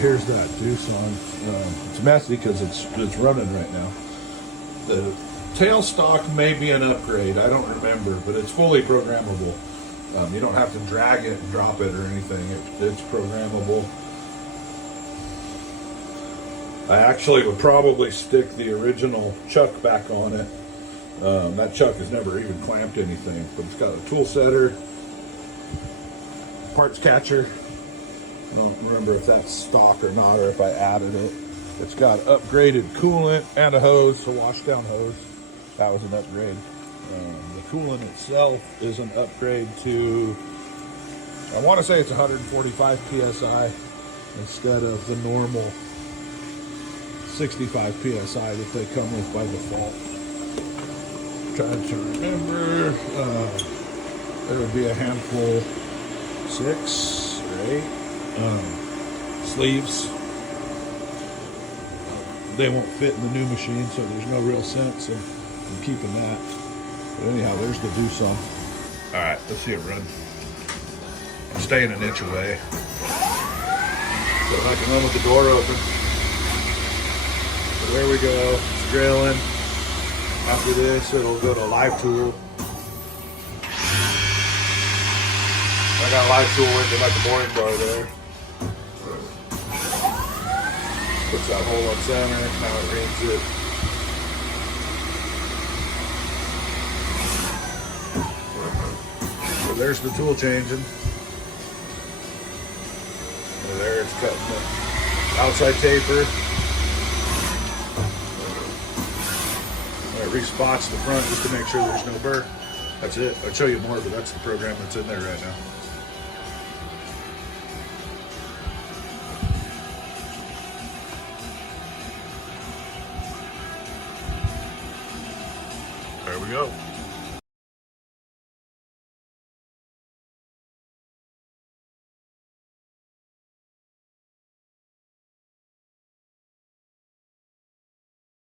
Here's that Doosan. It's messy because it's running right now. The tailstock may be an upgrade. I don't remember, but it's fully programmable. You don't have to drag it and drop it or anything. It's programmable. I actually would probably stick the original chuck back on it. That chuck has never even clamped anything, but it's got a tool setter, parts catcher. I don't remember if that's stock or not, or if I added it. It's got upgraded coolant and a hose, a wash down hose. That was an upgrade. The coolant itself is an upgrade to, I want to say it's 145 PSI instead of the normal 65 PSI that they come with by default. Trying to remember, there would be a handful, 6 or 8 sleeves. They won't fit in the new machine, so there's no real sense in keeping that. But anyhow, there's the Doosan. All right, let's see it run. I'm staying an inch away, so I can run with the door open. So there we go, it's drilling. After this, it'll go to live tool. I got live tool into like the boring bar there. Puts that hole on center, now it reads it. So there's the tool changing. And there it's cutting the outside taper. It respots the front just to make sure there's no burr. That's it. I'll show you more, but that's the program that's in there right now. There we go.